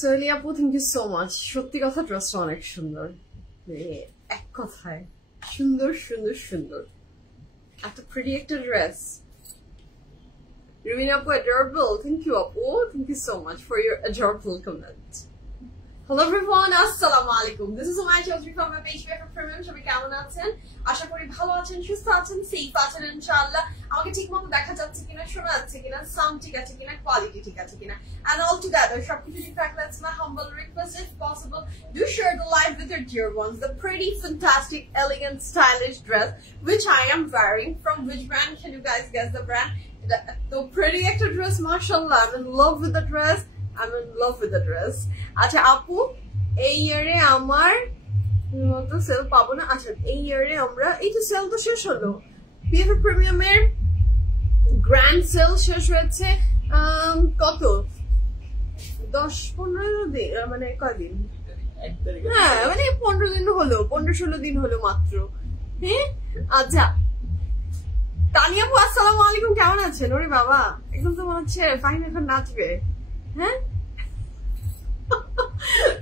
So Eliapu, thank you so much. সত্যি কথা ড্রেসটা অনেক সুন্দর, এক কথায় সুন্দর সুন্দর সুন্দর, একটা pretty একটা dress. Rimina Apu, adorable. Thank you Apu, thank you so much for your adorable comment. Hello everyone, assalamu alaikum. This is Umay Chaudhary from my page BFF Premium. সবাই কেমন আছেন? আশা করি ভালো আছেন, সুস্থ আছেন, সেফ আছেন ইনশাআল্লাহ। আমাকে ঠিকমতো দেখা যাচ্ছে কিনা, শোনা যাচ্ছে কিনা, সাউন্ড ঠিক আছে কিনা, কোয়ালিটি ঠিক আছে কিনা, and all together সবকিছু ঠিকঠাক লাগছে না, humble request if possible do share the live with your dear ones the pretty fantastic elegant stylish dress which I am wearing. From which brand? Can you guys guess the brand? The pretty একটা dress, mashallah. I'm in love with the dress. I'm in love with the dress. আচ্ছা আপু, এই ইয়ারে আমার মতো sell পাবো না? আচ্ছা এই ইয়ারে আমরা, এই তো সেল তো শেষ হলো, BFF Premium এর গ্র্যান্ড সেল শেষ হয়েছে কত 10-15 দিন, মানে কয়দিন, হ্যাঁ মানে 15 দিন হলো, 15-16 দিন হলো মাত্র। হ্যাঁ আচ্ছা তানিয়া আপু, আসসালামু আলাইকুম, কেমন আছেন? ওরে বাবা, একদম তো মনে হচ্ছে ফাইন এখন নাচবে। হ্যাঁ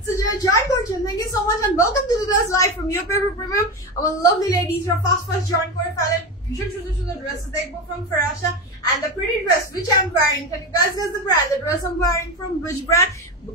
so join করছেন, thank you so much and welcome to the dress live from your favorite premium. Our lovely ladies are fast join করে ফেলেন। ভীষণ সুন্দর সুন্দর ড্রেস দেখবো from Farasha and the pretty dress which I'm wearing. Can you guys guess the brand? The dress I'm wearing from which brand?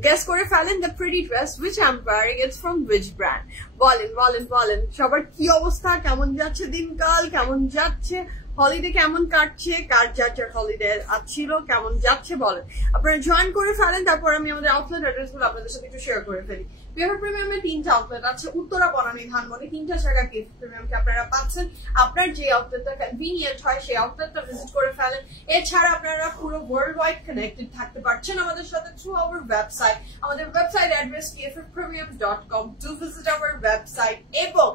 Guess করে ফেলেন। The pretty dress which I'm wearing, it's from which brand? বলেন বলেন বলেন, সবার কি অবস্থা, কেমন যাচ্ছে দিনকাল, কেমন যাচ্ছে হলিডে, কেমন কাটছে, কার যাচ্ছে হলিডে ছিল, কেমন যাচ্ছে বলেন। আপনারা জয়েন করে ফেলেন, তারপর আমি আমাদের আউটলেট অ্যাড্রেস গুলো আপনাদের সাথে একটু শেয়ার করে ফেলি। BFF Premium এর 3টা আউটলেট আছে, উত্তরা, বনানী, ধানমন্ডি, 3টা জায়গা BFF Premium কে আপনারা পাচ্ছেন। আপনার যে আউটলেটটা কনভিনিয়েন্ট হয় সেই আউটলেটটা ভিজিট করে ফেলেন। এছাড়া আপনারা পুরো ওয়ার্ল্ড ওয়াইড কানেক্টেড থাকতে পারছেন আমাদের সাথে থ্রু আওয়ার ওয়েবসাইট। আমাদের website address bffpremium.com to visit our website. এবং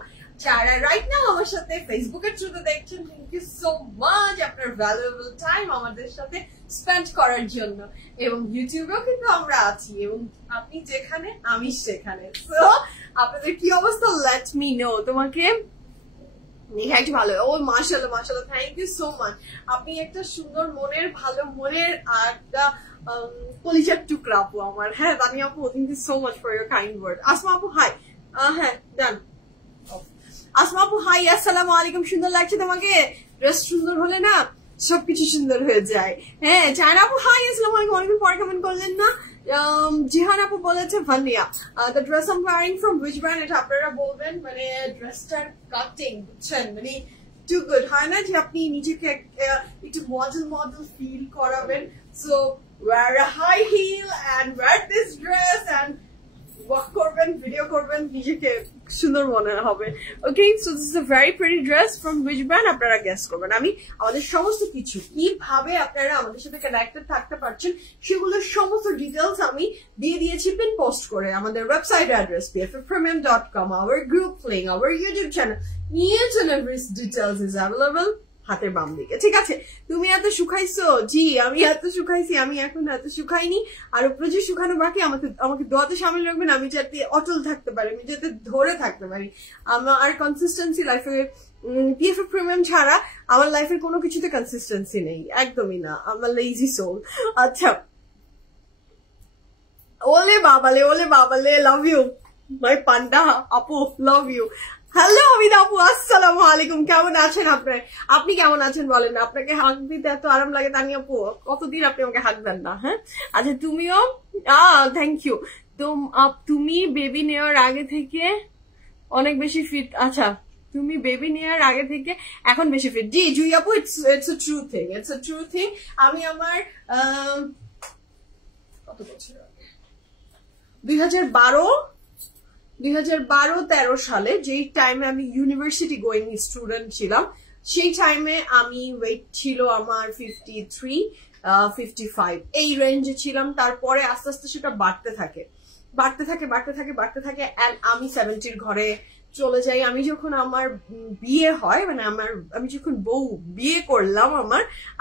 যারা রাইট নাও আমার সাথে ফেসবুকের থ্রুতে দেখছেন, থ্যাংক ইউ সো মাচ আপনার ভ্যালুয়েবল টাইম আমাদের সাথে স্পেন্ড করার জন্য। এবং ইউটিউবেও কিন্তু আমরা আছি, এবং আপনি যেখানে আমি সেখানে। সো আপনাদের কি অবস্থা, লেট মি নো। তোমাকে একটু ভালো, ও মাশাআল্লাহ মাশাআল্লাহ, থ্যাংক ইউ সো মাচ। আপনি একটা সুন্দর মনের, ভালো মনের আর একটা কলিজার টুকরা আপু আমার। হ্যাঁ তানিয়া আপু, thank you so much for your kind word. Asma আপু হাই, হ্যাঁ ডান। আসমা আপু হাই, আসসালামু আলাইকুম, সুন্দর লাগছে তোমাকে? ড্রেস সুন্দর হলে না সবকিছু সুন্দর হয়ে যায়। হ্যাঁ চায়না আপু হাই, আসসালামু আলাইকুম, অনেকদিন পরে কমেন্ট করলেন না। জিহান আপু বলেছে Vania, the dress I am wearing from which brand, এটা আপনারা বলবেন। মানে ড্রেসটার কাটিং বুঝছেন, মানে টু গুড, হয় না যে আপনি নিজেকে একটু মডেল মডেল ফিল করাবেন। So wear a high heel and wear this dress and walk করবেন, ভিডিও করবেন, নিজেকে সুন্দর মনে হবে। Okay, so this is a very pretty dress from which brand, আপনারা গেস করবেন। আমি আমাদের সমস্ত কিছু কিভাবে আপনারা আমাদের সাথে কানেক্টেড থাকতে পারছেন সেগুলোর সমস্ত ডিটেলস আমি দিয়ে দিয়েছি পিন পোস্ট করে। আমাদের website address bffpremium.com, our group link, our YouTube channel, each and every details is available হাতের বাম দিকে। ঠিক আছে, তুমি এত শুকাইছো? জি আমি এত শুকাইছি, আমি এখন এত শুকাইনি, আর প্রচুর শুকানো বাকি। আমাকে দোয়াতে সামিল রাখবেন, আমি যাতে অটল থাকতে পারি, আমি যাতে ধরে থাকতে পারি। আমার কনসিস্টেন্সি লাইফে BFF Premium ছাড়া আমার লাইফের কোনো কিছুতে কনসিস্টেন্সি নেই, একদমই না। আমার লেজি সোল। আচ্ছা ওলে বাবালে, লাভ ইউ মাই পান্ডা আপু, লাভ ইউ। হ্যালো অমিত আপু, আসসালামু আলাইকুম, কেমন আছেন আপনার? আপনি কেমন আছেন বলেন? আপনাকে হাগ দিতে এত আরাম লাগে তানি আপু, কতদিন আপনি আমাকে হাগ দেন না? হ্যাঁ আচ্ছা তুমিও, থ্যাংক ইউ। তুমি বেবি নেওয়ার আগে থেকে অনেক বেশি ফিট। আচ্ছা তুমি বেবি নেওয়ার আগে থেকে এখন বেশি ফিট। জি জুই আপু, it's a true thing, it's a true thing. আমি আমার কত বছর আগে 2012-13 সালে যেই টাইমে আমি ইউনিভার্সিটি গোয়িং স্টুডেন্ট ছিলাম, সেই টাইমে আমি ওয়েট ছিল আমার 53, 55 এই রেঞ্জে ছিলাম। তারপরে আস্তে আস্তে সেটা বাড়তে থাকে এন্ড আমি 70-র ঘরে চলে যাই। আমি যখন আমার বিয়ে হয়, মানে আমি যখন বউ বিয়ে করলাম,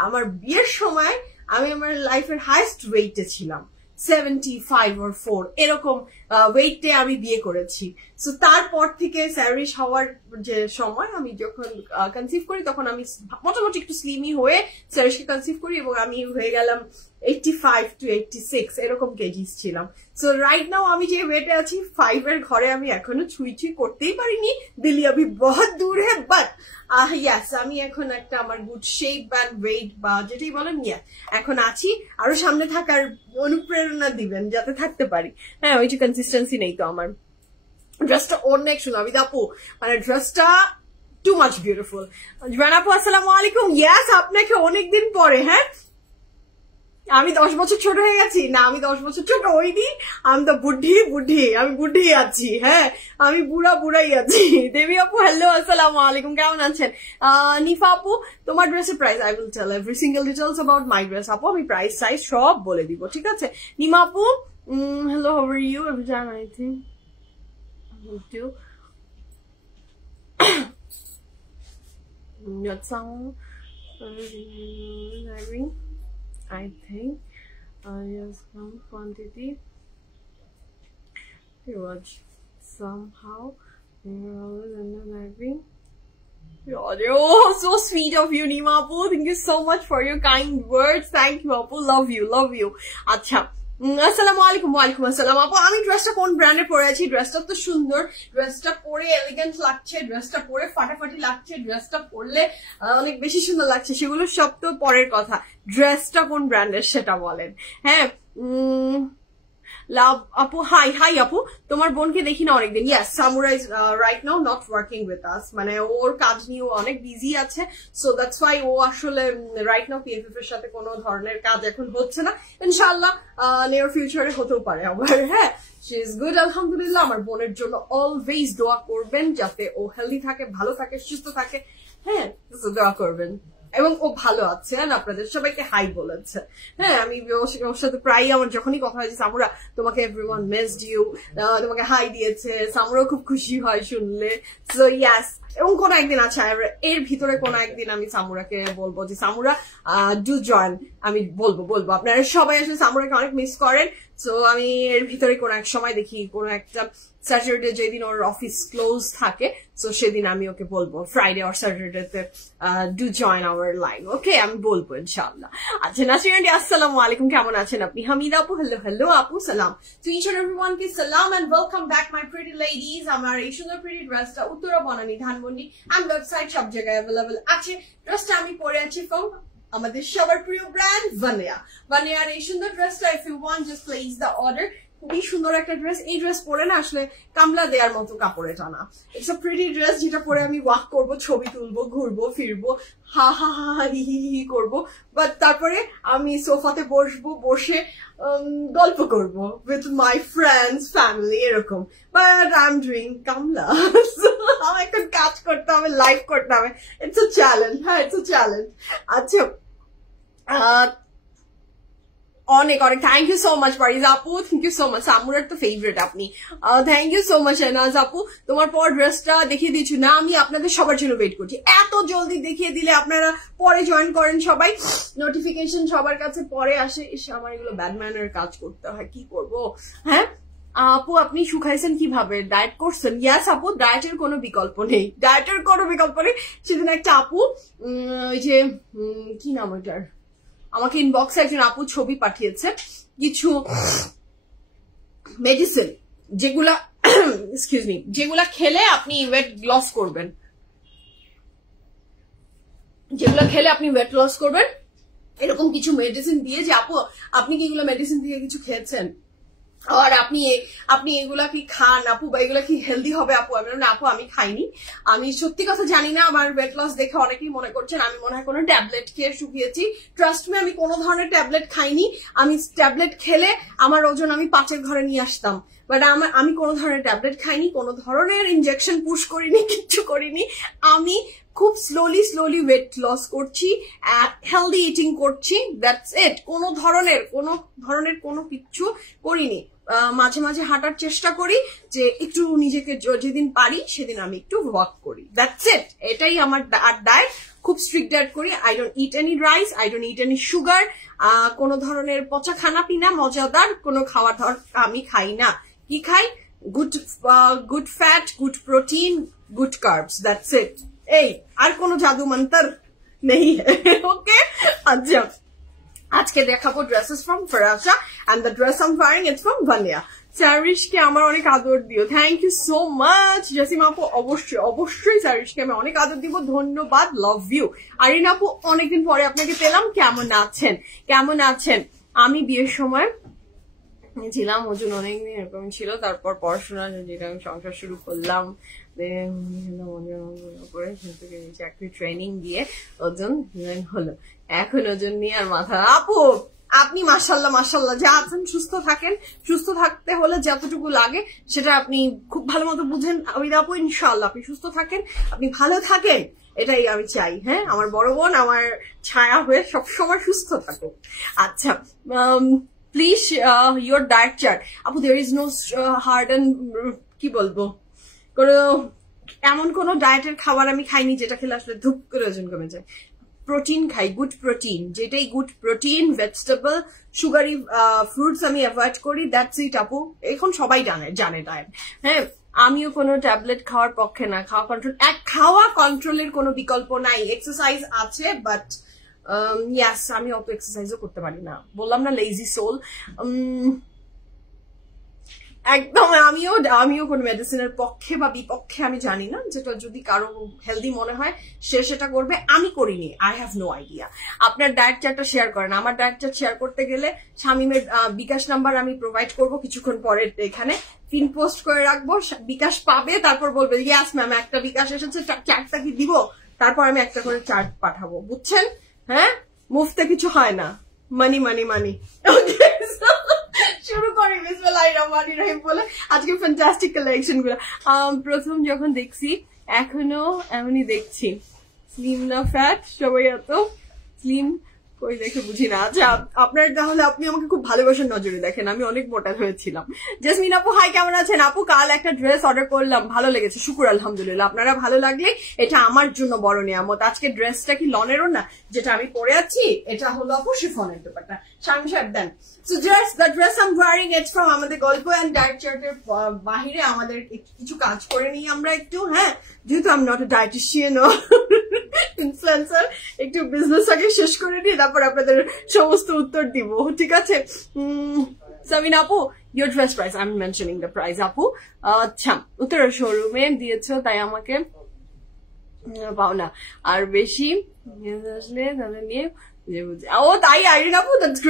আমার বিয়ের সময় আমি আমার লাইফের হাইস্ট ওয়েটে ছিলাম 75 or 4 এরকম ওয়েটে আমি বিয়ে করেছি। সো তারপর থেকে স্যারিশ হওয়ার যে সময় আমি যখন কনসিভ করি তখন আমি মোটামুটি একটু স্লিমি হয়ে স্যারিশকে কনসিভ করি এবং আমি হয়ে গেলাম 85 to 86 এরকম কেজিস ছিলাম। সো রাইট নাও আমি যে ওয়েটে আছি 5 এর ঘরে আমি এখনো ছুঁই করতেই পারিনি, দিল্লি अभी बहुत दूर है, বাট ইয়াস আমি এখন একটা আমার গুড শেপ অ্যান্ড ওয়েট বা যেটাই বলেন এখন আছি। আরো সামনে থাকার অনুপ্রেরণা দিবেন যাতে থাকতে পারি। হ্যাঁ, ওই যে কনসিস্টেন্সি নেই তো আমার। ড্রেসটা অনেক সুন্দর আমি আপু, মানে ড্রেসটা টু মাচ বিউটিফুল। জোয়ান আপু আসসালামু আলাইকুম। ইয়াস, আপনাকে অনেকদিন পরে। হ্যাঁ, আমি 10 বছর ছোট হয়ে গেছি না, আমি 10 বছর ছোট হইনি, আমি তো আমি বুদ্ধি আছি। হ্যাঁ, আমি বুড়াই আছি। দেবী আপু হ্যালো আসসালামু আলাইকুম, কেমন আছেন? নিফা আপু তোমার ড্রেসের price I will tell every single details about my dress. আপু আমি প্রাইস সাইজ সব বলে দিব, ঠিক আছে? নিমা আপু hello, how are you? Every time I think you not some I think yes, some quantity it was somehow oh, so sweet of you Nima Apu, thank you so much for your kind words. Thank you Apu, love you acha আসসালামু আলাইকুম। ওয়ালাইকুম আসসালাম আপু, আমি ড্রেসটা কোন ব্র্যান্ডে পরে আছি? ড্রেসটা তো সুন্দর, ড্রেসটা পরে এলিগেন্ট লাগছে, ড্রেসটা পরে ফাটাফাটি লাগছে, ড্রেসটা পরলে অনেক বেশি সুন্দর লাগছে, সেগুলো সব তো পরের কথা। ড্রেসটা কোন ব্র্যান্ডের সেটা বলেন। হ্যাঁ, লাভ আপু হাই আপু, তোমার বোনকে দেখি না অনেকদিন। Yes, Samura is right now not working with us, মানে ওর কাজ নিয়ে অনেক বিজি আছে। সো দ্যাটস ওয়াই ও আসলে রাইট নাও পিএফএফ এর সাথে কোনো ধরনের কাজ এখন হচ্ছে না। ইনশাআল্লাহ নিয়ার ফিউচারে হতেও পারে আবার। হ্যাঁ, শি ইজ গুড আলহামদুলিল্লাহ। আমার বোনের জন্য অলওয়েজ দোয়া করবেন যাতে ও হেলদি থাকে, ভালো থাকে, সুস্থ থাকে। হ্যাঁ, দোয়া করবেন। এবং ও ভালো আছে, আপনাদের সবাইকে হাই বলেছে। হ্যাঁ, আমি ওর সাথে প্রায় আমার যখনই কথা হয়েছে, সামুরা তোমাকে এভরিওয়ান মিসড ইউ, তোমাকে হাই দিয়েছে, সামুরাও খুব খুশি হয় শুনলে। সো ইয়াস, এবং কোন একদিন আছে এর ভিতরে কোন একদিন আমি সামুরাকে বলবো যে সামুরা ডু জয়েন, আমি বলবো আপনারা সবাই আসলে সামুরাকে অনেক মিস করেন। সো আমি এর ভিতরে কোন এক সময় দেখি কোন একটা স্যাটারডে যেদিন ওর অফিস ক্লোজ থাকে, সো সেদিন আমি ওকে বলবো ফ্রাইডে অর স্যাটারডেতে do join our live. Okay, আমি বলবো ইনশাআল্লাহ। আচ্ছা নাসরিন আন্টি আসসালামু আলাইকুম, কেমন আছেন আপনি? হামিদা আপু হ্যালো আপু সালাম। তো ইচ এন্ড এভরিওয়ান কে সালাম and welcome back my pretty ladies. আমার এই সুন্দর প্রিটি ড্রেসটা উত্তরা বনানী ধানমন্ডি এন্ড ওয়েবসাইট সব জায়গায় অ্যাভেলেবল আছে। ড্রেসটা আমি পরে আছি ফ্রম আমাদের সবার প্রিয় ব্র্যান্ড ভানিয়ার এই সুন্দর ড্রেসটা। If you want just place the order. খুবই সুন্দর একটা ড্রেস। এই ড্রেস পরে না আসলে কামলা দেওয়ার মতো কাপড়ে টানা। ইটস আ প্রিটি ড্রেস যেটা পরে আমি ওয়াক করবো, ছবি তুলবো, ঘুরবো ফিরবো, হা হা হা হি করবো, বাট তারপরে আমি সোফাতে বসবো, বসে গল্প করবো উইথ মাই ফ্রেন্ডস ফ্যামিলি এরকম। বাট আই এম ডুইং কামলা, আমার এখন কাজ করতে হবে, লাইভ করতে হবে। It's a challenge. হ্যাঁ, ইটস আ চ্যালেঞ্জ। আচ্ছা, অনেক থ্যাংক ইউ সো মাচ পারিজ আপু, থ্যাংক ইউ সো মাচ। সামুরার তো ফেভারিট আপনি। Thank you so much Enaj আপু, তোমার পর ড্রেসটা দেখিয়ে দিচ্ছি না, আমি আপনাদের সবার জন্য ওয়েট করছি। এত জলদি দেখিয়ে দিলে আপনারা পরে জয়েন করেন সবাই, নোটিফিকেশন সবার কাছে পরে আসে। আমার এগুলো ব্যাডম্যানের কাজ করতে হয়, কি করব। হ্যাঁ আপু, আপনি শুকাইছেন কিভাবে? ডায়েট করছেন? ইয়াস আপু, ডায়েটের কোনো বিকল্প নেই, সেদিন একটা আপু ওই যে কি নাম ওইটার, আমাকে ইনবক্সে একজন আপু ছবি পাঠিয়েছে কিছু মেডিসিন যেগুলা এক্সকিউজ মি, যেগুলা খেলে আপনি ওয়েট লস করবেন, এরকম কিছু মেডিসিন দিয়ে যে আপু আপনি কি এগুলো মেডিসিন থেকে কিছু খেয়েছেন আর আপনি এগুলা কি খান আপু, বা এগুলা কি হেলদি হবে আপু? আমি না আপু, আমি খাইনি, আমি সত্যি কথা জানি না। আমার ওয়েট লস দেখে অনেকেই মনে করছেন আমি মনে হয় কোনো ট্যাবলেট খেয়ে শুকিয়েছি। ট্রাস্ট মি, আমি কোনো ধরনের ট্যাবলেট খাইনি। আমি ট্যাবলেট খেলে আমার ওজন আমি 5-এর ঘরে নিয়ে আসতাম, বাট আমি কোনো ধরনের ট্যাবলেট খাইনি, কোনো ধরনের ইনজেকশন পুশ করিনি, কিচ্ছু করিনি। আমি খুব স্লোলি ওয়েট লস করছি, হেলদি ইটিং করছি, দ্যাটস ইট। কোনো ধরনের কোনো কিচ্ছু করিনি। মাঝে মাঝে হাঁটার চেষ্টা করি, যে একটু নিজেকে যেদিন পারি সেদিন আমি একটু ওয়াক করি, দ্যাটস ইট। এটাই আমার ডায়েট, খুব স্ট্রিক্ট ডায়েট করি। I don't it any rice, I don't it any sugar, কোনো ধরনের পচা খানা পিনা মজাদার কোনো খাওয়া দাওয়া আমি খাই না। কি খাই? Good fat, good protein, good carbs, that's it. এই আর কোনো জাদু মন্তর নেই। ওকে, আচ্ছা আজকে দেখাবো dresses from Farasha and the dress I am wearing it's from Vania. সারিশকে আমার অনেক আদর দিও, thank you so much. Jasima আপু অবশ্যই সারিশকে আমি অনেক আদর দিব, ধন্যবাদ, লাভ ইউ। আরিনা আপু অনেকদিন পরে আপনাকে পেলাম, কেমন আছেন? আমি বিয়ের সময় ছিলাম, ওজন অনেকদিন এরকম ছিল, তারপর পড়াশোনা যেটা আমি সংসার শুরু করলাম, চাকরি ট্রেনিং দিয়ে ওজন হলো, এখন ওজন নিয়ে আর মাথা। আপু আপনি মাশাল্লাহ যা আছেন, সুস্থ থাকেন। সুস্থ থাকতে হলে যতটুকু লাগে সেটা আপনি খুব ভালো মতো বুঝেন। আপু ইনশাল্লাহ আপনি সুস্থ থাকেন, আপনি ভালো থাকেন, এটাই আমি চাই। হ্যাঁ, আমার বড় বোন আমার ছায়া হয়ে সবসময় সুস্থ থাকুক। আচ্ছা, প্লিজ ইউর ডায়েট চার্ট। আপু there is no hard and কি বলবো, এমন কোন ডায়েটের খাবার আমি খাইনি যেটা খেলে আসলে ধুপ করে ওজন কমে যায়। প্রোটিন খাই, গুড প্রোটিন, যেটাই good protein, vegetable, sugary fruits আমি অ্যাভয়েড করি, দ্যাটস ইট আপু। এখন সবাই জানে ডায়েট। হ্যাঁ, আমিও কোনো ট্যাবলেট খাওয়ার পক্ষে না। খাওয়া কন্ট্রোলের কোনো বিকল্প নাই। এক্সারসাইজ আছে, বাট ইয়াস আমি অত এক্সারসাইজও করতে পারি না, বললাম না লেজি সোল। একদম আমিও কোনো মেডিসিনের পক্ষে বা বিপক্ষে আমি জানি না, যেটা যদি কারো হেলদি মনে হয় সে সেটা করবে, আমি করিনি, আই হ্যাভ নো আইডিয়া। আপনার ডায়েট চার্টটা শেয়ার করেন। আমার ডায়েট চার্ট শেয়ার করতে গেলে শামিমের বিকাশ নাম্বার আমি প্রোভাইড করবো কিছুক্ষণ পরে, এখানে পিন পোস্ট করে রাখবো, বিকাশ পাবে, তারপর বলবে ইয়াস ম্যাম একটা বিকাশ এসেছে, চার্টটা কি দিব, তারপর আমি একটা করে চার্ট পাঠাবো, বুঝছেন? হ্যাঁ, মুফতে কিছু হয় না, মানি। শুরু করি বিসমিল্লাহির রহমানির রহিম বলে আজকে ফ্যান্টাস্টিক কালেকশন গুলো। প্রথম যখন দেখছি, এখনো এমনই দেখছি, স্লিম না ফ্যাট, সবাই এত স্লিম কই দেখে বুঝি না। আচ্ছা আপনার তাহলে আপনি আমাকে খুব ভালোবাসার নজরে দেখেন, আমি অনেক মোটা হয়েছিলাম। জেসমিন আপু হাই, কেমন আছেন? আপু কাল একটা ড্রেস অর্ডার করলাম, ভালো লেগেছে, শুকুর আলহামদুলিল্লাহ। আপনারা ভালো লাগলে এটা আমার জন্য বড় নিয়ামত। আজকে ড্রেসটা কি লনেরও না, যেটা আমি পরে আছি, এটা হলো আপু শিফনের দোপাট্টা। শামিম সাহেব দেন। So just the dress I'm wearing, it's from আমাদের গল্প এন্ড ডায়েট চার্টের বাহিরে আমাদের কিছু কাজ করে নিই আমরা একটু। হ্যাঁ, যেহেতু I'm not a dietitian or influencer, একটু বিজনেস আগে শেষ করে নিই, তারপর আপনাদের সমস্ত উত্তর দিব, ঠিক আছে? সামিনা আপু, your dress price, I'm mentioning the price আপু। আচ্ছা, উত্তরা শোরুমে দিয়েছো তাই আমাকে পাও না, আর বেশি আসলে তাদের নিয়ে ও তাই। আইরিন আপু, দ্যাটস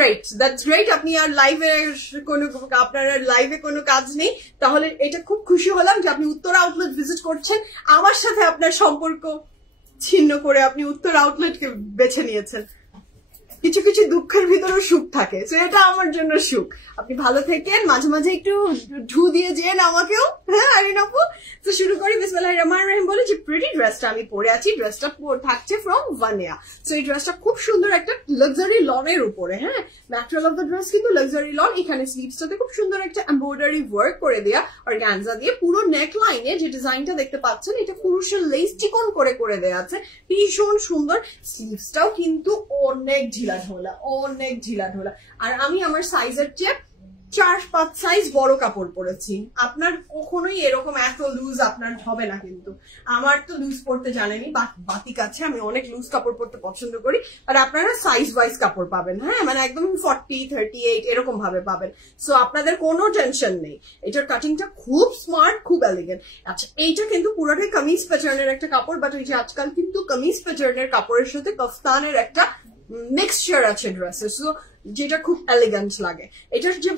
গ্রেট। আপনি আর আপনার লাইভে কোনো কাজ নেই, তাহলে এটা খুব খুশি হলাম যে আপনি উত্তর আউটলেট ভিজিট করছেন। আমার সাথে আপনার সম্পর্ক ছিন্ন করে আপনি উত্তর আউটলেটকে বেছে নিয়েছেন। কিছু কিছু দুঃখের ভিতরেও সুখ থাকে, তো এটা আমার জন্য সুখ। আপনি ভালো থেকেন, মাঝে মাঝে একটু ঢু দিয়ে যেন আমাকেও। হ্যাঁ আইরিন আপু, তো শুরু করি। বিসমিল্লাহির রহমানির রহিম বলে যে প্রিটি ড্রেসটা আমি পরে আছি, ড্রেসটা থাকছে ফ্রম ভানিয়া। তো এই ড্রেসটা খুব সুন্দর একটা লাক্সারি লনের উপরে। হ্যাঁ, ম্যাটেরিয়াল অফ দ্য ড্রেস কিন্তু লাক্সারি লন। এখানে স্লিভসটাতে খুব সুন্দর একটা এমব্রয়ডারি ওয়ার্ক করে দেয়া, অর্গানজা দিয়ে পুরো নেক লাইনে যে ডিজাইনটা দেখতে পাচ্ছেন, এটা পুরুষের লেস চিকন করে দেয়া আছে, ভীষণ সুন্দর। স্লিভসটাও কিন্তু অনেক ঢিলা ঢোলা। আর আমি আমার সাইজের চেয়ে 4-5 সাইজ বড় কাপড় পরেছি। আপনার কখনোই এরকম এত লুজ আপনার হবে না, কিন্তু আমার তো লুজ পরতে জানেনি, বাতিক আছে, আমি অনেক লুজ কাপড় পরতে পছন্দ করি। আর আপনারা সাইজ ওয়াইজ কাপড় পাবেন। হ্যাঁ, মানে একদম 40, 38 এরকম ভাবে পাবেন। সো আপনাদের কোনো টেনশন নেই। এটার কাটিংটা খুব স্মার্ট, খুব এলিগেন্ট। আচ্ছা, এইটা কিন্তু পুরোটাই কামিজ প্যাটার্নের একটা কাপড়, বাট ওই যে আজকাল কিন্তু কামিজ প্যাটার্নের কাপড়ের সাথে কফতানের একটা মিক্সচার আছে ড্রেসের, সো যেটা খুব এলিগেন্ট লাগে। এটার যে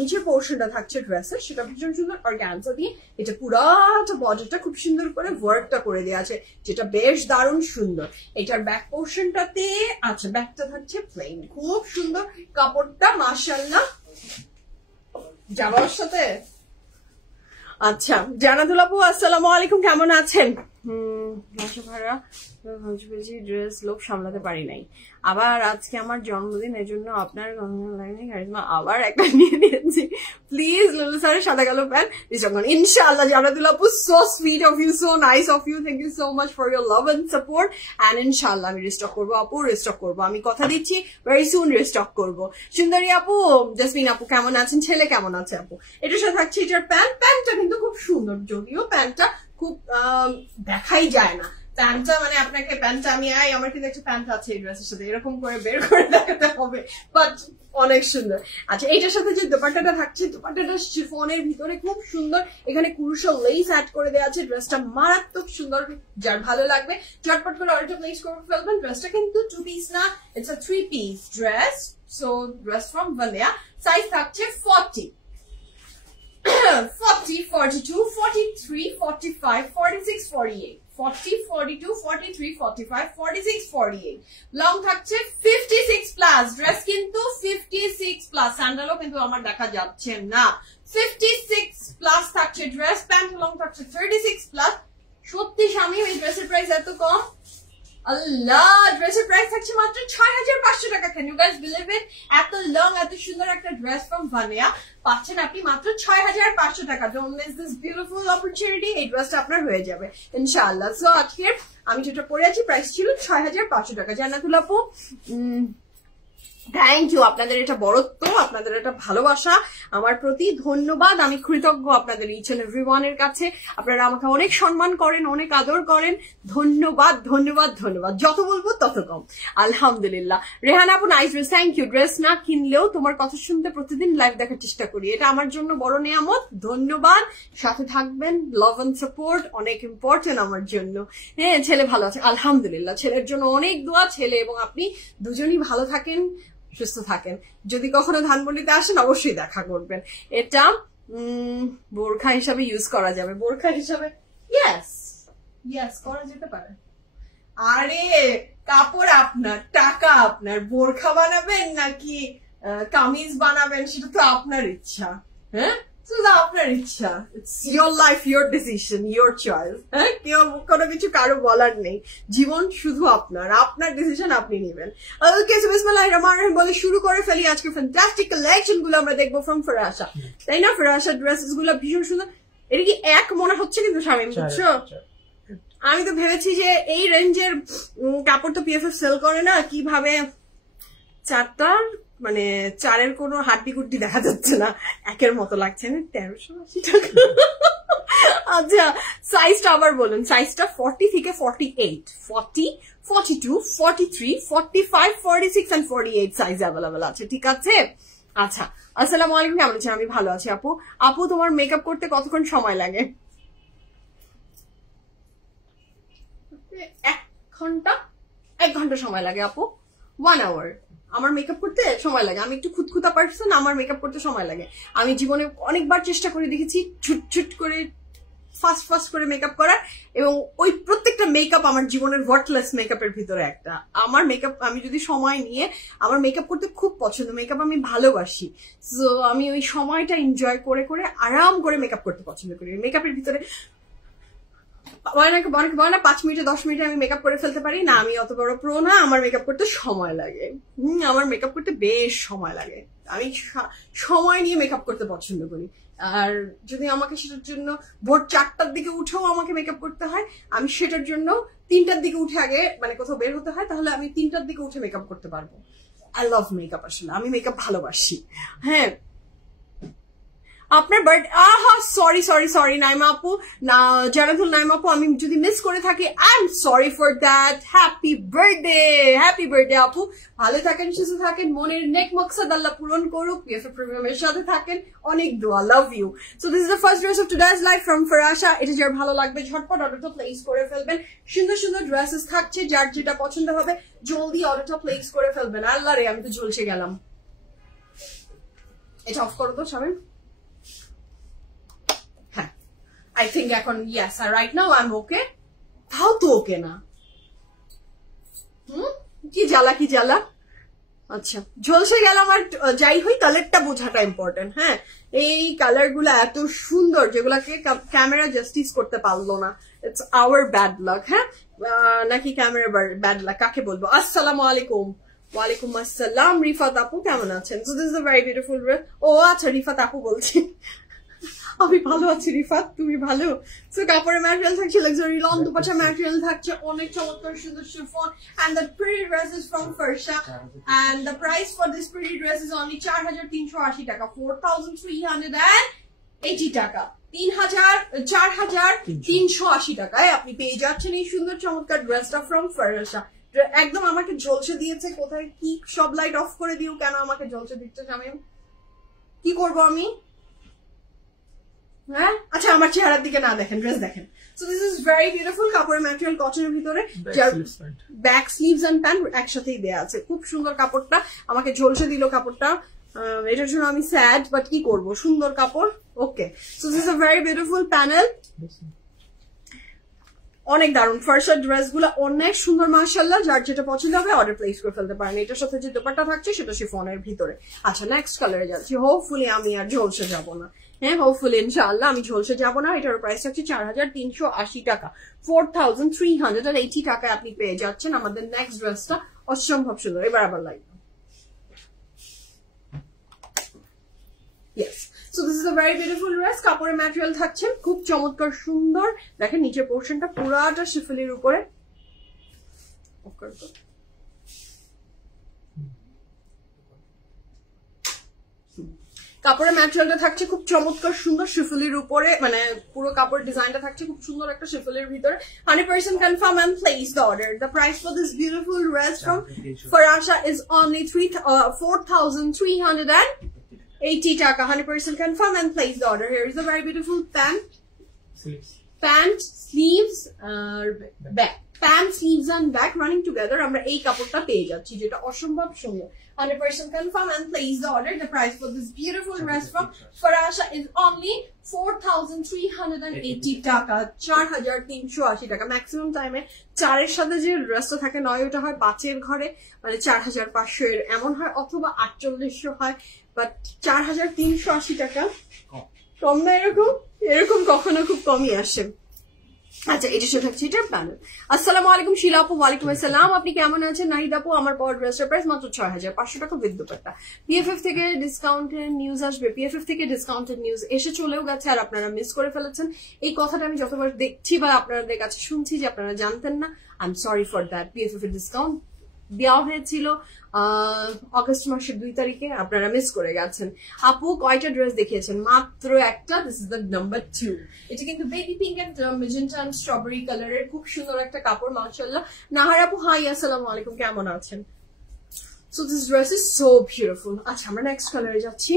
নিচের পোর্শনটা থাকছে ড্রেসের, সেটা ভীষণ সুন্দর অর্গানজা দিয়ে এটা পুরাটা বডিটা খুব সুন্দর করে ওয়ার্কটা করে দেওয়া আছে, যেটা বেশ দারুণ সুন্দর। এটার ব্যাক পোর্শনটাতে আচ্ছা, ব্যাকটা থাকছে প্লেন, খুব সুন্দর কাপড়টা মাশাআল্লাহ। যাবার সাথে আচ্ছা জানাতুল আপু আসসালামু আলাইকুম, কেমন আছেন? ভাড়া ড্রেস লোক সামলাতে পারি নাই, আবার আজকে আমার জন্মদিন, এই জন্য আপনার আবার একটা নিয়ে নিয়েছি। প্লিজ লুলু স্যারের সাদা কালো প্যান্ট ইনশাআল্লাহ। জানাতুল আপু, so sweet of you, so nice of you, thank you so much for your love and support. And ইনশাআল্লাহ আমি রিস্টক করবো আপু, রিস্টক করবো, আমি কথা দিচ্ছি ভেরি সুন রিস্টক করবো। সুন্দরী আপু, জাসমিন আপু কেমন আছেন? ছেলে কেমন আছে আপু? এটার সাথে থাকছে এটার প্যান্টটা কিন্তু খুব সুন্দর, যদিও প্যান্টটা খুব দেখাই যায় না। প্যান্টটা মানে আপনাকে প্যান্টটা আমার কিন্তু একটা প্যান্ট আছে এই ড্রেসের সাথে, এরকম করে বের করে দেখাতে হবে, বাট অনেক সুন্দর। আচ্ছা এইটার সাথে যে দোপাট্টাটা থাকছে, দোপাট্টাটা শিফনের ভিতরে খুব সুন্দর, এখানে কুরুশো লেস অ্যাড করে দেওয়া আছে। ড্রেসটা মারাত্মক সুন্দর, যার ভালো লাগবে ঝটপট করে অর্ডারটা প্লেস করে ফেলবেন। ড্রেসটা কিন্তু 2 পিস না, it's a 3 piece dress. So dress from Vania, size থাকছে 40, 42, 43, 45, 46, 48, 40, 42, 43, 45, 46, 48, লং থাকছে 56 প্লাস। ড্রেস কিন্তু 56 প্লাস, স্যান্ডালও কিন্তু আমার দেখা যাচ্ছে না। 56 প্লাস থাকছে ড্রেস, প্যান্ট লং থাকছে 36 প্লাস। সত্যি স্বামী এই ড্রেসের প্রাইস এত কম? আল্লাহ, ড্রেসের প্রাইস থাকছে মাত্র 6500 টাকা। Can you guys believe it? এত লং, এত সুন্দর একটা ড্রেস ফ্রম ভানিয়া পাচ্ছেন আপনি মাত্র 6500 টাকা। Don't miss this beautiful opportunity. এই ড্রেসটা আপনার হয়ে যাবে ইনশাআল্লাহ। সো আজকে আমি যেটা পরে আছি প্রাইস ছিল 6500 টাকা। জান্নাতুল আপু, থ্যাংক ইউ, আপনাদের এটা বড়ত্ব, আপনাদের এটা ভালোবাসা আমার প্রতি, ধন্যবাদ। আমি কৃতজ্ঞ আপনাদের ইচ এন্ড এভরিওয়ানের কাছে। আপনারা আমাকে অনেক সম্মান করেন, অনেক আদর করেন, ধন্যবাদ ধন্যবাদ ধন্যবাদ। যত বলবো তত কম, আলহামদুলিল্লাহ। রেহানা আপু, nice dress, thank you. Dress না কিনলেও তোমার কথা শুনতে প্রতিদিন লাইভ দেখার চেষ্টা করি, এটা আমার জন্য বড় নিয়ামত। ধন্যবাদ, সাথে থাকবেন, লাভ এন্ড সাপোর্ট অনেক ইম্পর্টেন্ট আমার জন্য। হ্যাঁ, ছেলে ভালো আছে আলহামদুলিল্লাহ, ছেলের জন্য অনেক দোয়া। ছেলে এবং আপনি দুজনই ভালো থাকেন, সুস্থ থাকেন। যদি কখনো ধানমন্ডিতে আসেন অবশ্যই দেখা করবেন। এটা বোরখা হিসাবে ইউজ করা যাবে, বোরখা হিসাবে ইয়েস করা যেতে পারে। আরে কাপড় আপনার, টাকা আপনার, বোরখা বানাবেন নাকি কামিজ বানাবেন সেটা তো আপনার ইচ্ছা। হ্যাঁ, আপনার ইচ্ছা, it's your life, your decision, your choice. হ্যাঁ, কেউ কোনো কিছু কারো বলার নেই, জীবন শুধু আপনার, আপনার ডিসিশন আপনি নেবেন। ওকে, সো বিসমিল্লাহির রহমানির রহিম বলে শুরু করে ফেলি। আজকে ফ্যান্টাস্টিক কালেকশন গুলো আমরা দেখবো ফ্রম ফরাসা, তাই না? ফরাসা ড্রেসেস গুলো ভীষণ সুন্দর। এটা কি এক মনে হচ্ছে কিন্তু শামিম, বুঝছো? আমি তো ভেবেছি যে এই রেঞ্জের কাপড় তো পিএফএফ সেল করে না, কিভাবে চারটার মানে চারের কোনো হাড্ডি গুড্ডি দেখা যাচ্ছে না, একের মতো লাগছে না। 1380 টাকা। আচ্ছা, সাইজটা আবার বলুন। সাইজটা 40 থেকে 48, 40, 42, 43, 45, 46 and 48 সাইজ অ্যাভেলেবল আছে, ঠিক আছে? আচ্ছা, আসসালামু আলাইকুম, কেমন আছেন? আমি ভালো আছি আপু। আপু, তোমার মেকআপ করতে কতক্ষণ সময় লাগে? 1 ঘন্টা সময় লাগে আপু, 1 hour আমার মেকআপ করতে সময় লাগে। আমি একটু খুঁতখুঁতা পারসন, আমার মেকআপ করতে সময় লাগে। আমি জীবনে অনেকবার চেষ্টা করে দেখেছি ছুট করে ফাস্ট করে মেকআপ করার, এবং ওই প্রত্যেকটা মেকআপ আমার জীবনের ওয়ার্থলেস মেকআপের ভিতরে একটা। আমার মেকআপ আমি যদি সময় নিয়ে, আমার মেকআপ করতে খুব পছন্দ, মেকআপ আমি ভালোবাসি। সো আমি ওই সময়টা এনজয় করে আরাম করে মেকআপ করতে পছন্দ করি। মেকআপের ভিতরে অনেকে বলে না 5 মিনিটে 10 মিনিটে আমি মেকআপ করে ফেলতে পারি না, আমি অত বড় প্রো না, আমার মেকআপ করতে সময় লাগে। আমার মেকআপ করতে বেশ সময় লাগে, আমি সময় নিয়ে মেকআপ করতে পছন্দ করি। আর যদি আমাকে সেটার জন্য ভোর 4টার দিকে উঠেও আমাকে মেকআপ করতে হয়, আমি সেটার জন্য 3টার দিকে উঠে আগে মানে কোথাও বের হতে হয়, তাহলে আমি 3টার দিকে উঠে মেকআপ করতে পারবো। আই লাভ মেকআপ, আসলে আমি মেকআপ ভালোবাসি। হ্যাঁ, আপনার বার্থডে, সরি নাইমা আপু, না জানাতুল নাইমা আপু, আমি যদি মিস করে থাকি I am sorry for that. Happy birthday আপু, ভালো থাকেন, সুস্থ থাকেন, মনের নেক মকসদ আল্লাহ পূরণ করুক, পিএফএফ প্রিমিয়ামের সাথে থাকেন, অনেক দোয়া, love you. So this is the first dress of today's live from Farasha. এটা যার ভালো লাগবে ঝটপট অর্ডারটা প্লেস করে ফেলবেন। সুন্দর সুন্দর ড্রেসেস থাকছে, যার যেটা পছন্দ হবে জলদি অর্ডারটা প্লেস করে ফেলবেন। আল্লাহ রে, আমি তো ঝলসে গেলাম। এটা অফ করো তো শামিম। I think এখন yes, right now I'm okay. তাও তো ওকে না। কি জ্বালা আচ্ছা ঝলসে গেল আমার, যাই হই কালারটা বোঝাটা ইম্পর্টেন্ট। হ্যাঁ এই কালার গুলো এত সুন্দর যেগুলাকে ক্যামেরা জাস্টিস করতে পারলো না, ইটস আওয়ার ব্যাড লাক। হ্যাঁ নাকি ক্যামেরা ব্যাড লাক, কাকে বলবো? আসসালামু আলাইকুম। ওয়ালাইকুম আসসালাম। রিফাত আপু কেমন আছেন? So this is a very beautiful dress. ও আচ্ছা রিফাত আপু বলছি, আমি ভালো আছি রিফাত, তুমি ভালো? সো কাপড়ের ম্যাটেরিয়াল থাকছে লাক্সারি লন দুপাট্টা ম্যাটেরিয়াল থাকছে, অনেক চমৎকার সুন্দর chiffon, and the pretty dress is from Farsha, and the price for this pretty dress is only 4380 টাকা, 4380 টাকা, 4380 টাকায় আপনি পেয়ে যাচ্ছেন এই সুন্দর চমৎকার ড্রেসটা ফ্রম ফারসা। একদম আমাকে ঝলসে দিয়েছে, কোথায় কি সব লাইট অফ করে দিও, কেন আমাকে ঝলসে দিচ্ছে শামিম? কি করবো আমি? হ্যাঁ আচ্ছা আমার চেহারার দিকে না দেখেন, ড্রেস দেখেন। So this is very beautiful, কাপড়ের ম্যাটেরিয়াল কটনের ভিতরে, ব্যাক স্লিভস এন্ড প্যান্ট একসাথেই দেয়া আছে, খুব সুন্দর কাপড়টা। আমাকে ঝলসে দিল কাপড়টা, এটার জন্য আমি স্যাড, বাট কি করব, সুন্দর কাপড়। ওকে so this is a very beautiful panel, অনেক দারুণ। ফার্স্ট ড্রেস গুলো অনেক সুন্দর মাশাআল্লাহ, যার যেটা পছন্দ হবে অর্ডার প্লেস করে ফেলতে পারেন। এটার সাথে যে দোপাট্টা থাকছে সেটা শিফনের ভিতরে। আচ্ছা নেক্সট কালারে যাচ্ছি, হোপফুলি আমি আর ঝলসে যাব না। হ্যাঁ হোপফুলি ইনশাআল্লাহ আমি ঝলসে যাব না। এটার প্রাইস হচ্ছে 4380 টাকা, 4380 টাকায় আপনি পেয়ে যাচ্ছেন আমাদের নেক্সট ড্রেসটা, অসম্ভব সুন্দর। এবার আবার like yes. So this is a very beautiful dress, কাপড়ের ম্যাটেরিয়াল থাকছে খুব চমৎকার সুন্দর। দেখেন নিচের পোর্শনটা পুরাটা শিফলির উপরে, কাপড়ের ম্যাটেরিয়ালটা থাকছে খুব চমৎকার সুন্দর শিফলির উপরে, মানে পুরো কাপড় ডিজাইনটা থাকছে খুব সুন্দর একটা শিফলির ভিতরে। 100% confirm and place the order. The price for this beautiful dress from Farasha is only 4380 টাকা, 100% confirm and place the order. Here is a very beautiful pant, sleeves, back, pant, sleeves and back running together. আমরা এই কাপড়টা পেয়ে যাচ্ছি যেটা অসম্ভব সুন্দর। 100% confirm and place the order. The price for this beautiful dress from Farasha is only 4380 টাকা, 4380 টাকা। ম্যাক্সিমাম টাইমে 4-এর সাথে যে ড্রেসটা থাকে, নয় ওটা হয় 5-এর ঘরে, মানে 4500 এর এমন হয়, অথবা 4800 হয়, বাট 4380 টাকা কম না, এরকম কখনো খুব কমই আসে। আচ্ছা এটা সাথে থাকছে এটার প্যানেল। আসসালামু আলাইকুম শিলা আপু। ওয়ালাইকুম আসসালাম, আপনি কেমন আছেন? নাহিদ আপু আমার পর ড্রেসের প্রাইস মাত্র 6500 টাকা উইথ দুপাট্টা। পিএফএফ থেকে ডিসকাউন্টেড নিউজ আসবে, পিএফএফ থেকে ডিসকাউন্টেড নিউজ এসে চলেও গেছে, আর আপনারা মিস করে ফেলেছেন। এই কথাটা আমি যতবার দেখছি বা আপনাদের কাছে শুনছি যে আপনারা জানতেন না, I am sorry for that. PFF এর ডিসকাউন্ট দেওয়া হয়েছিল অগস্ট মাসের 2 তারিখে, আপনারা মিস করে গেছেন। আপু কয়টা ড্রেস দেখিয়েছেন? মাত্র একটা, দিস ইজ দ্য নাম্বার 2। এটা কিন্তু baby pink and magenta and strawberry কালারের খুব সুন্দর একটা কাপড় মাশাআল্লাহ। নাহার আপু হাই, আসসালামু আলাইকুম, কেমন আছেন? So this dress is so beautiful. আচ্ছা আমরা নেক্সট কালারে যাচ্ছি।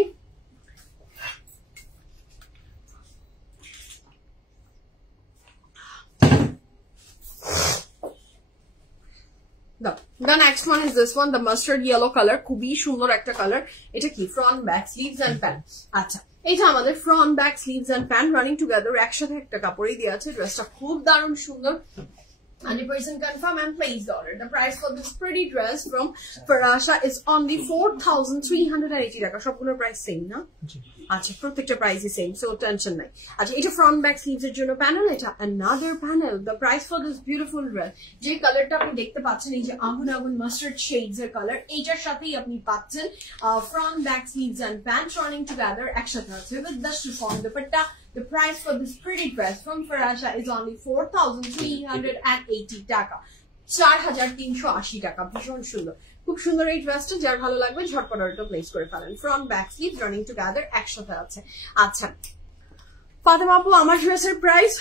The next one is this one, the mustard yellow color, খুবই সুন্দর একটা কালার। এটা কি front back sleeves and pant. আচ্ছা এটা আমাদের front back sleeves and pant running together, একসাথে একটা কাপড়ই দেওয়া আছে। ড্রেসটা খুব দারুণ সুন্দর, 100% confirm and place the order. The price for this pretty dress from Farasha is only 4380 টাকা। সবগুলোর প্রাইস সেম না? আচ্ছা প্রত্যেকটা প্রাইসই সেম, সো টেনশন নাই। আচ্ছা এটা ফ্রন্ট ব্যাক স্লিভস এর জন্য প্যানেল, এটা another panel. The price for this beautiful dress, যে কালারটা আপনি দেখতে পাচ্ছেন এই যে আগুন আগুন মাস্টার্ড শেডস এর কালার, এইটার সাথেই আপনি পাচ্ছেন front back sleeves and pant running together, একসাথে আছে with the chiffon dupatta. The price for this pretty dress from Farasha is only 4380 টাকা, 4380 টাকা। ভীষণ সুন্দর, খুব সুন্দর এই ড্রেসটা, যার ভালো লাগবে ঝটপট অর্ডারটা প্লেস করে ফেলেন। Front back sleeve running together একসাথে আছে। আচ্ছা ফাতেমা আপু আমার ড্রেসের প্রাইস,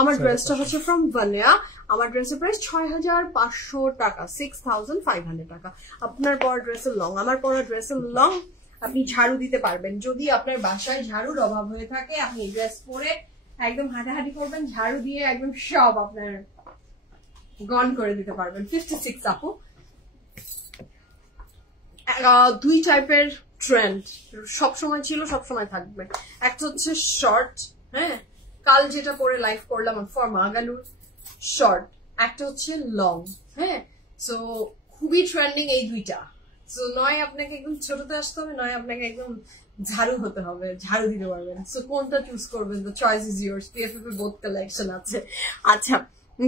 আমার ড্রেসটা হচ্ছে ফ্রম ভানিয়া, আমার ড্রেসের প্রাইস 6500 টাকা, 6500 টাকা। আপনার পরা ড্রেসের লং, আমার পরা ড্রেসের লং আপনি ঝাড়ু দিতে পারবেন। যদি আপনার বাসায় ঝাড়ুর অভাব হয়ে থাকে, আপনি ড্রেস পরে একদম হাঁটাহাঁটি করবেন, ঝাড়ু দিয়ে একদম সব আপনার গন করে দিতে পারবেন। 56 আপু। 2 টাইপের ট্রেন্ড সবসময় ছিল, সবসময় থাকবে। একটা হচ্ছে শর্ট, হ্যাঁ কাল যেটা পরে লাইভ করলাম ফর মাগালুর শর্ট, একটা হচ্ছে লং। হ্যাঁ সো খুবই ট্রেন্ডিং এই দুইটা, সো নয় আপনাকে একদম ছোটতে আসতে হবে, নয় আপনাকে একদম ঝাড়ু হতে হবে, ঝাড়ু দিতে পারবেন। সো কোনটা চুজ করবেন? The choice is yours. PFF এর বোথ কালেকশন আছে। আচ্ছা,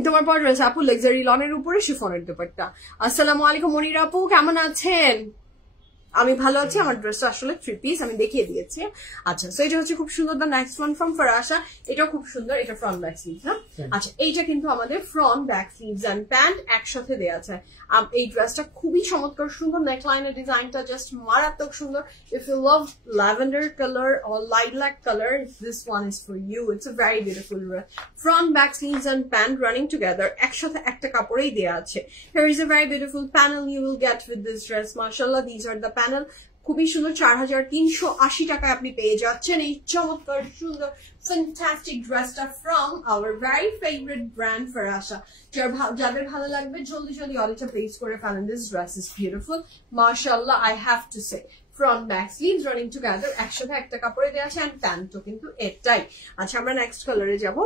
তোমার পর রয়েছে আপু লাক্সারি লনের উপরে শিফনের দুপাট্টা। আসসালামু আলাইকুম মনিরা আপু, কেমন আছেন? আমি ভালো আছি। আমার ড্রেসটা আসলে 3 পিস, আমি দেখিয়ে দিয়েছি। আচ্ছা, সো এটা হচ্ছে খুব সুন্দর। দ্য নেক্সট ওয়ান ফ্রম ফারাশা, এটাও খুব সুন্দর। এটা ফ্রন্ট ব্যাক স্লিভস না? আচ্ছা, এইটা কিন্তু আমাদের front back sleeves and pant একসাথে দেওয়া আছে। এই ড্রেসটা খুবই চমৎকার সুন্দর। নেকলাইনের ডিজাইনটা জাস্ট মারাত্মক সুন্দর। If you love lavender colour or lilac colour, this one is for you. It's a very beautiful dress. Front back sleeves and pant running together, একসাথে একটা কাপড়েই দেওয়া আছে। Here is a very beautiful panel you will get with this dress. Mashallah, these are the panel. খুবই সুন্দর। 4380 টাকায় আপনি পেয়ে যাচ্ছেন এই চমৎকার সুন্দর fantastic ড্রেসটা from our very favorite brand Farasha. যাদের ভালো লাগবে জলদি জলদি অর্ডারটা প্লেস করে ফেলেন। This dress is beautiful. Mashallah, I have to say. Front back sleeves running together, একসাথে একটা কাপড়ে দেওয়া আছে, and প্যান্টও কিন্তু এটাই। আচ্ছা, আমরা নেক্সট কালারে যাব।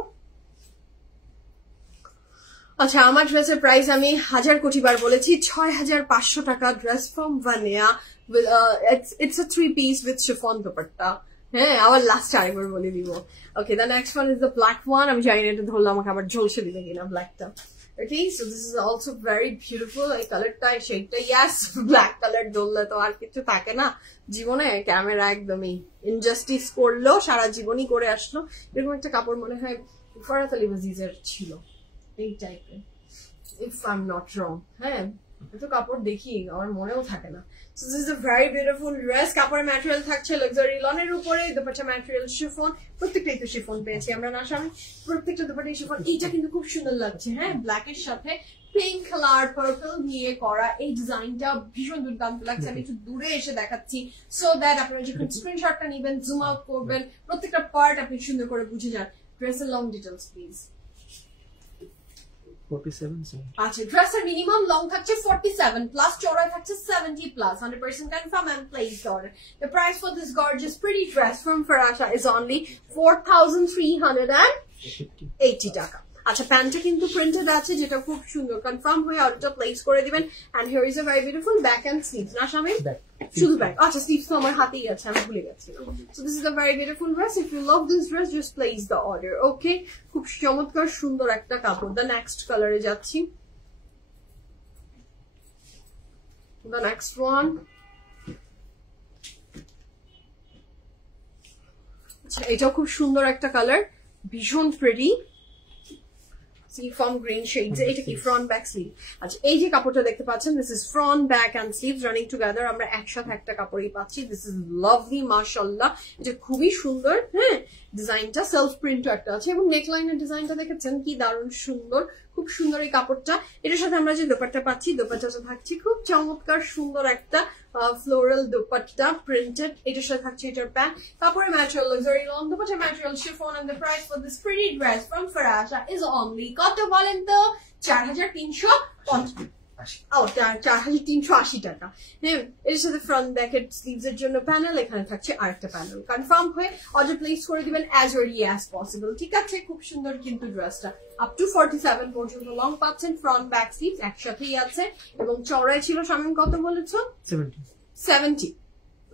আচ্ছা, আমার ড্রেসের প্রাইস আমি 1000 কোটি বার বলেছি, 6500 টাকা। Dress from Vania, it's a 3 piece with chiffon dupatta. হ্যাঁ, আবার লাস্ট আরেকবার বলে দিব। ওকে, the next one is the black one. আমি জানি না এটা ধরলে আমাকে আবার ঝলসে দিবে কিনা ব্ল্যাকটা। Okay, so this is also very beautiful. এই কালারটা, শেডটা, yes, ব্ল্যাক কালার ধরলে তো আর কিছু থাকে না জীবনে। ক্যামেরা একদমই ইনজাস্টিস করলো, সারা জীবনই করে আসলো। এরকম একটা কাপড় মনে হয় ফারাত আলী ওয়াজিজের ছিল এই টাইপের, if I am not wrong. হ্যাঁ, এত কাপড় দেখি আমার মনেও থাকে না। So this is a very beautiful dress. কাপড়ের ম্যাটেরিয়াল থাকছে লাক্সারি লনের উপরে, দুপাট্টা ম্যাটেরিয়াল শিফন। প্রত্যেকটাই তো শিফন পেয়েছি আমরা না স্বামী? প্রত্যেকটা দুপাট্টা শিফন। এইটা কিন্তু খুব সুন্দর লাগছে। হ্যাঁ, ব্ল্যাক এর সাথে পিঙ্ক কালার পার্পল দিয়ে করা এই ডিজাইনটা ভীষণ দুর্দান্ত লাগছে। আমি একটু দূরে এসে দেখাচ্ছি সো দ্যাট আপনারা যখন স্ক্রিনশটটা নেবেন, জুম আউট করবেন, প্রত্যেকটা পার্ট আপনি সুন্দর করে বুঝে যান। ড্রেসের লং ডিটেলস প্লিজ। 47 আচ্ছা, ড্রেসের মিনিমাম লং থাকছে 47 প্লাস, চওড়ায় থাকছে 70 plus. 100% confirm and place the order. The price for this gorgeous pretty dress from Farasha is only 4380 টাকা। আচ্ছা, প্যান্টটা কিন্তু প্রিন্টেড আছে, যেটা খুব সুন্দর। কনফার্ম হয়ে অর্ডারটা প্লেস করে দিবেন। And here is a very beautiful back and sleeves না স্বামী? শুধু ব্যাক। আচ্ছা, স্লিভস তো আমার হাতেই আছে, আমি ভুলে গেছি। So this is a very beautiful dress. If you love this dress just place the order. Okay, খুব চমৎকার সুন্দর একটা কাপড়। দ্য নেক্সট কালারে যাচ্ছি। দ্য নেক্সট ওয়ান, আচ্ছা, এটাও খুব সুন্দর একটা কালার, ভীষণ প্রিটি seafoam green shades. এটা কি ফ্রন্ট ব্যাক স্লিভ? আচ্ছা, এই যে কাপড়টা দেখতে পাচ্ছেন, this is front back and sleeves running together. আমরা একসাথে একটা কাপড়ই পাচ্ছি। দিস ইজ লাভলি, মাশাআল্লাহ। এটা খুবই সুন্দর। হ্যাঁ, ডিজাইনটা সেলফ প্রিন্ট একটা আছে এবং নেকলাইনের ডিজাইনটা দেখেছেন কি দারুণ সুন্দর। খুব সুন্দর এই কাপড়টা। এটার সাথে আমরা যে দোপাট্টা পাচ্ছি, দোপাট্টাটা থাকছে খুব চমৎকার সুন্দর একটা ফ্লোরাল দোপাট্টা প্রিন্টেড। এটার সাথে থাকছে এটার প্যান্ট। কাপড়ের material luxury lawn, dupatta material chiffon, and the price for this pretty dress from Farasha is only কত বলেন তো? 4380। 4380 টাকা। হ্যাঁ, এর সাথে ফ্রন্ট ব্যাকেট স্লিভস এর জন্য প্যানেল, এখানে থাকছে আরেকটা প্যানেল। কনফার্ম হয়ে অর্ডার প্লেস করে দিবেন অ্যাজ আর্লি অ্যাজ পসিবল। ঠিক আছে, খুব সুন্দর কিন্তু ড্রেসটা। আপ টু 47 পর্যন্ত লং পাচ্ছেন, ফ্রন্ট ব্যাক স্লিভস একসাথেই আছে এবং চওড়ায় ছিল শামিম কত বলেছো?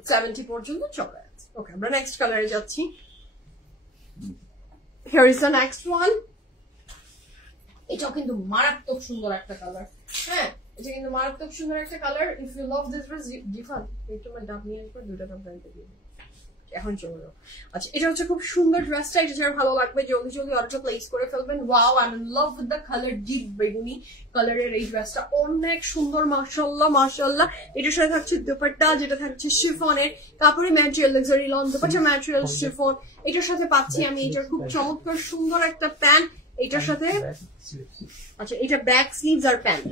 70 পর্যন্ত চওড়ায় আছে। ওকে, আমরা নেক্সট কালারে যাচ্ছি। Here is the next one. এটাও কিন্তু মারাত্মক সুন্দর একটা কালার। হ্যাঁ, এটা কিন্তু মারাত্মক সুন্দর একটা colour. If you love this dress, ডিফান একটু আমার ডাব নিয়ে আসবে, দুটো কাপ ব্র্যান্ডে দিয়ে এখন চলে যাও। আচ্ছা, এটা হচ্ছে খুব সুন্দর ড্রেসটা। এটা যারা ভালো লাগবে জলদি জলদি অর্ডারটা প্লেস করে ফেলবেন। Wow, I am in love with the colour, deep বেগুনি কালারের এই ড্রেসটা অনেক সুন্দর। মাশাআল্লাহ, মাশাআল্লাহ। এটার সাথে থাকছে দুপাট্টা, যেটা থাকছে শিফনের। কাপড়ের material luxury loan, dupatta material chiffon. এটার সাথে পাচ্ছি আমি এটার খুব চমৎকার সুন্দর একটা প্যান্ট। এটার সাথে আচ্ছা, এটা ব্যাক স্লিভস আর প্যান্ট।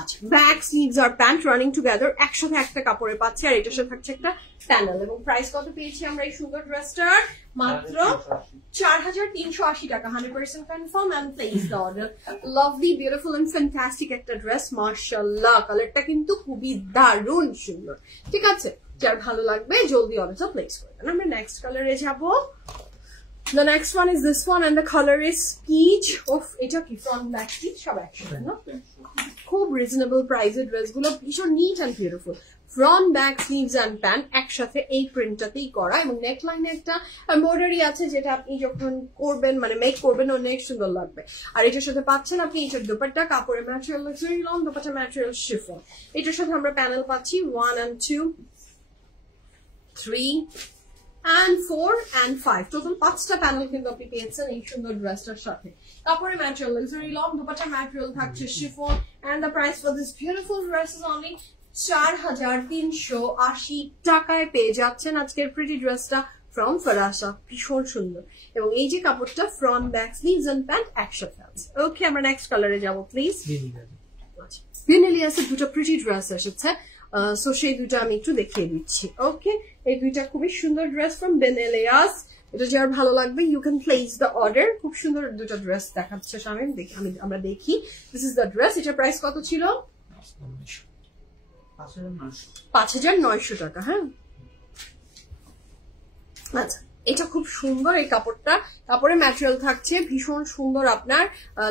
আচ্ছা, ব্যাক স্লিভস আর প্যান্ট রানিং টুগেদার, একসাথে একটা কাপড়ে পাচ্ছি। আর এটার সাথে থাকছে একটা প্যানেল। এবং প্রাইস কত পেয়েছি আমরা এই সুন্দর ড্রেসটার? মাত্র 4380 টাকা। 100% confirm and place the order. Lovely, beautiful and fantastic একটা ড্রেস। মাশাআল্লাহ, কালারটা কিন্তু খুবই দারুণ সুন্দর। ঠিক আছে, যার ভালো লাগবে জলদি অর্ডারটা প্লেস করবেন। আমরা নেক্সট কালারে যাব। The next one is this one and the color is peach. Of এটা কি ফ্রন্ট ব্যাক স্লিভ সব একসাথে না? খুব রিজনেবল প্রাইসের ড্রেসগুলো, ভীষণ neat and beautiful. Front, back, sleeves and pant একসাথে এই প্রিন্টটাতেই করা, এবং নেকলাইনে একটা এমব্রয়ডারি আছে যেটা আপনি যখন করবেন মানে মেক করবেন অনেক সুন্দর লাগবে। আর এটার সাথে পাচ্ছেন আপনি এটার দুপাট্টা, কাপড়ের material luxury loan, dupatta material chiffon. এটার সাথে আমরা প্যানেল পাচ্ছি 1 and 2, 3 and 4 and 5, টোটাল 5টা প্যানেল কিন্তু আপনি পেয়েছেন এই সুন্দর ড্রেসটার সাথে। কাপড়ের material luxury loan, dupatta material থাকছে chiffon, and the price for this beautiful dress is only 4380 টাকায় পেয়ে যাচ্ছেন আজকের প্রিটি ড্রেসটা ফ্রম ফারাশা। ভীষণ সুন্দর, এবং এই যে কাপড়টা front, back, sleeves and pant একসাথে আছে। ওকে, আমরা নেক্সট কালারে যাব প্লিজ। ভিনিলিয়াসের দুটো প্রিটি ড্রেস এসেছে, সো সেই দুটো আমি একটু দেখিয়ে দিচ্ছি। ওকে, এই দুইটা খুবই সুন্দর ড্রেস ফ্রম ভিনিলিয়াস। এটা যার ভালো লাগবে you can place the order. খুব সুন্দর দুটো ড্রেস দেখাচ্ছে সামনে, আমরা দেখি। This is the dress. এটার প্রাইস কত ছিল? 5900 টাকা। হ্যাঁ, আচ্ছা, এটা খুব সুন্দর এই কাপড়টা। কাপড়ের ম্যাটেরিয়াল থাকছে ভীষণ সুন্দর আপনার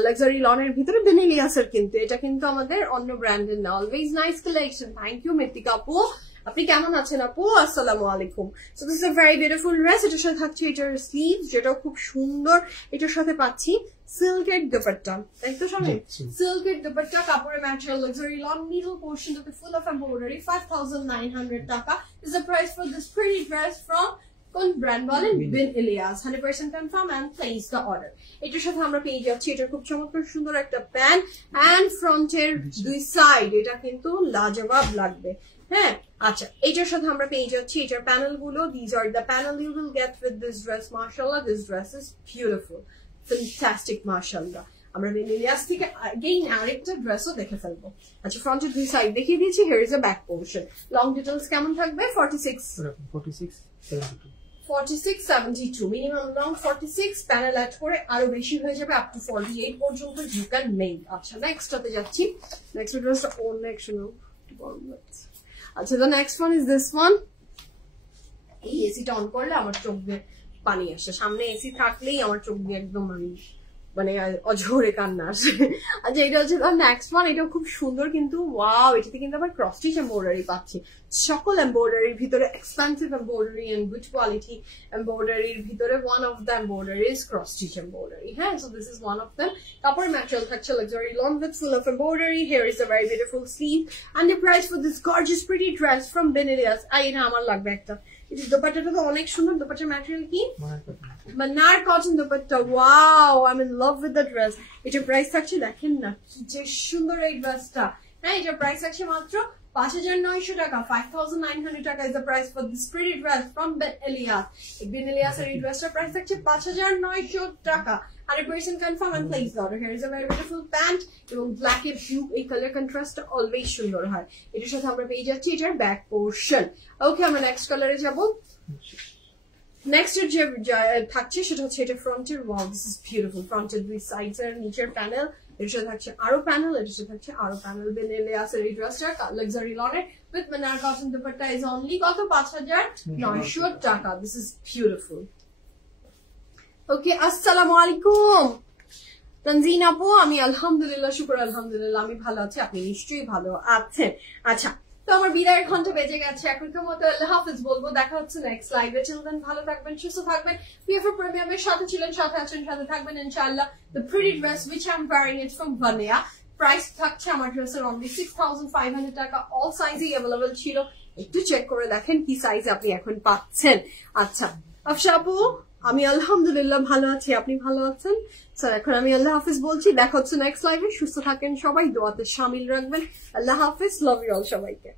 লাক্সারি লনের ভিতরে, ভিনিলিয়াসের কিন্তু এটা কিন্তু আমাদের অন্য ব্র্যান্ডের না। Always nice collection. Thank you Mrittika আপু। আপনি কেমন আছেন আপু? আসসালামু আলাইকুম। So this is a very beautiful dress. এটার সাথে থাকছে এটার স্লিভ, যেটাও খুব সুন্দর। এটার সাথে পাচ্ছি সিল্কের দুপাট্টা, তাই তো সামনে সিল্কের দুপাট্টা, কাপড়ের material luxury loan, needle portion থেকে ফুল অফ এমব্রয়ডারি। 5900 টাকা is the price for this pretty dress from কোন ব্র্যান্ড বলেন? ভিনিলিয়াস। 100% confirm and place the order. এটার সাথে আমরা পেয়ে যাচ্ছি এটার খুব চমৎকার সুন্দর একটা প্যান্ট এন্ড ফ্রন্টের দুই সাইড, এটা কিন্তু লাজবাব লাগবে। হ্যাঁ, আচ্ছা, এটার সাথে আমরা পেয়ে যাচ্ছি এটার প্যানেল গুলো। These are the panel you will get with this dress. মাশাআল্লাহ, this dress is beautiful, fantastic. মাশাআল্লাহ, আমরা ভিনিলিয়াস থেকে again আরেকটা ড্রেসও দেখে ফেলবো। আচ্ছা, ফ্রন্টের দুই সাইড দেখিয়ে দিয়েছি। Here is a back portion. Long details কেমন থাকবে? 46-72, মিনিমাম লং 46, প্যানেল অ্যাড করে আরো বেশি হয়ে যাবে আপ টু 48 পর্যন্ত ইউ ক্যান মেক। আচ্ছা, নেক্সটটাতে যাচ্ছি। নেক্সট ড্রেসটা আচ্ছা, the next one is this one. এই এসিটা অন করলে আমার চোখ দিয়ে পানি আসে, সামনে এসি থাকলেই আমার চোখ দিয়ে একদম মানে অঝরে কান্না আসে। আচ্ছা, এটা হচ্ছে নেক্সট ওয়ান। এটাও খুব সুন্দর কিন্তু ওয়াও, এটাতে কিন্তু আবার ক্রস স্টিচ এমব্রয়ডারি পাচ্ছি। সকল এমব্রয়ডারির ভিতরে expensive embroidery and good quality এমব্রয়ডারির ভিতরে one of the embroidery is cross stitch embroidery. হ্যাঁ, so this is one of them. কাপড়ের ম্যাটেরিয়াল থাকছে luxury lawn with full of embroidery. Here is a very beautiful sleeve and the price for this gorgeous pretty dress from ভিনিলিয়াস। এটা আমার লাগবে একটা। এটা দোপাট্টাটা তো অনেক সুন্দর। দোপাট্টার ম্যাটেরিয়াল কি? মানার cotton dupatta. Wow, I am in love with the dress. এটার প্রাইস থাকছে, দেখেন না কি যে সুন্দর এই ড্রেসটা। হ্যাঁ, এটার প্রাইস থাকছে মাত্র 5900 টাকা। 5900 টাকা is the price for this pretty dress from Elias. Elias এর এই ড্রেসটার প্রাইস থাকছে 5900 টাকা। 100% confirm and place the order. Here is a very beautiful pant এবং ব্ল্যাক এর ব্লু, এই কালার কন্ট্রাস্টটা অলওয়েজ সুন্দর হয়। এটার সাথে আমরা পেয়ে যাচ্ছি এটার ব্যাক পোর্শন। ওকে, আমরা নেক্সট কালারে যাব। নেক্সট এর যে থাকছে সেটা হচ্ছে এটা ফ্রন্টের। Wow, this is beautiful. ফ্রন্টের দুই সাইডস এর নিচের প্যানেল, এর সাথে থাকছে আরো প্যানেল, এর সাথে থাকছে আরো প্যানেল। ভিনিলিয়াস এর এই ড্রেসটা লাক্সারি লনের উইথ মানার কটন দুপাট্টা ইজ অনলি কত? 5900 টাকা। This is beautiful. ওকে, আসসালামু আলাইকুম তানজিন আপু। আমি আলহামদুলিল্লাহ, শুকর আলহামদুলিল্লাহ আমি ভালো আছি, আপনি নিশ্চয়ই ভালো আছেন। আচ্ছা, তো আমার বিদায়ের ঘন্টা বেজে গেছে। এখনকার মতো আল্লাহ হাফেজ বলবো। দেখা হচ্ছে নেক্সট লাইভে। চিলড্রেন ভালো থাকবেন, সুস্থ থাকবেন। পিএফএ প্রিমিয়ামের সাথে ছিলেন, সাথে আছেন, সাথে থাকবেন ইনশাআল্লাহ। The pretty dress which I'm wearing it from Vania. Price থাকছে আমার ড্রেসের অনলি 6500 টাকা। অল সাইজই অ্যাভেলেবল ছিল, একটু চেক করে দেখেন কি সাইজ আপনি এখন পাচ্ছেন। আচ্ছা, আফসা আপু, আমি আলহামদুলিল্লাহ ভালো আছি, আপনি ভালো আছেন? স্যার, এখন আমি আল্লাহ হাফিজ বলছি। দেখা হচ্ছে নেক্সট লাইভে। সুস্থ থাকেন সবাই, দোয়াতে শামিল রাখবেন। আল্লাহ হাফিজ, লাভ ইউ অল সবাইকে।